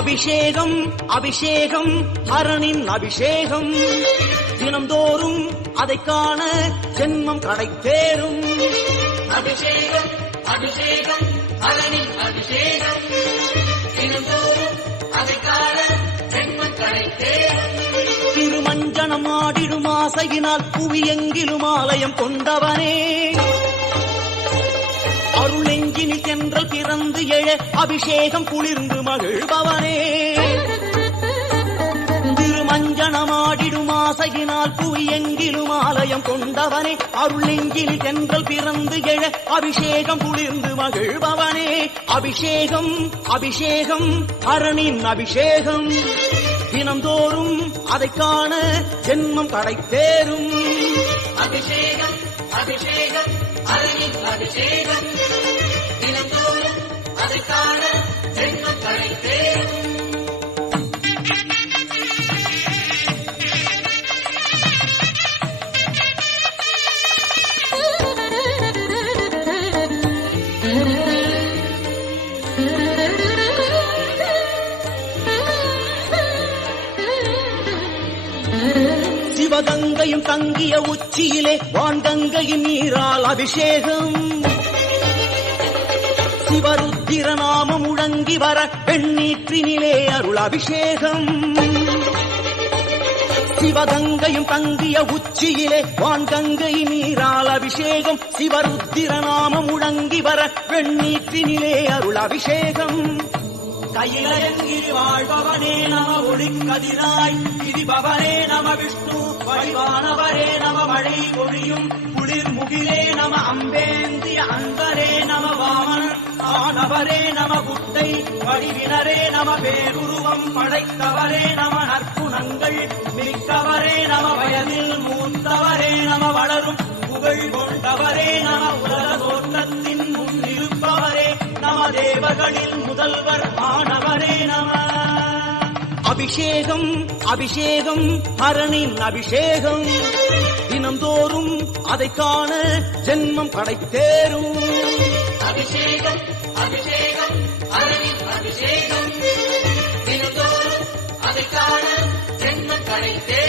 அபிஷேகம் அபிஷேகம் ஹரனின் அபிஷேகம். தினம்தோறும் அதை காண ஜென்மம் கடை தேரும் அபிஷேகம் அபிஷேகம் ஹரனின் அபிஷேகம். தினந்தோறும் அதை காண ஜென்மம் கிடைத்தேன் திருமஞ்சனம் ஆடிடும் ஆசையினால் புவியெங்கிலும் ஆலயம் கொண்டவனே. அக்கினி நெஞ்சினில் தென்றல் பிறந்து எழ அபிஷேகம் குளிர்ந்து மகிழ்பவனே. திருமஞ்சனமாடிடும் ஆசையினால் புவி எங்கிலும் ஆலயம் கொண்டவனே. அருள் நெஞ்சினில் தென்றல் பிறந்து எழ அபிஷேகம் குளிர்ந்து மகிழ்பவனே. அபிஷேகம் அபிஷேகம் அரணின் அபிஷேகம். தினம்தோறும் அதை காண ஜென்மம் கடை தேரும் அபிஷேகம் அபிஷேகம் ஹரனின் அபிஷேகம். சிவகங்கையும் தங்கிய உச்சியிலே வான்கங்கையின் நீரால் அபிஷேகம். சிவருத்திரநாமம் முழங்கி வர பெண்ணீற்றினிலே அருள் அபிஷேகம். சிவகங்கையும் தங்கிய உச்சியிலே வான்கங்கை நீரால் அபிஷேகம். சிவருத்திரநாமம் முழங்கி வர பெண்ணீற்றினிலே அருள் அபிஷேகம். கையிலயங்கிரி வாழ்பவனே நம ஒளிக்கதிராய். திதிபவனே நம விஷ்ணு வடிவானவரே நம மழை பொழியும். குளிர் முகிலே நம அம்பேந்திய அன்பரே நம வாமனன் ஆனவரே நம குட்டை வடிவினரே நம பேருருவம் படைத்தவரே நம நற்குணங்கள் மிக்கவரே நம வயதில் மூத்தவரே நம வளரும் புகழ் கொண்டவரே நம உலக தோற்றத்தின் தேவர்களில் முதல்வர் ஆனவனே நம. அபிஷேகம் அபிஷேகம் ஹரணின் அபிஷேகம். தினம்தோறும் அதை காண ஜென்மம் படைத்தேரும் அபிஷேகம் அபிஷேகம் அபிஷேகம். தினம்தோறும் அதை காண ஜென்மம் படைத்தேரும்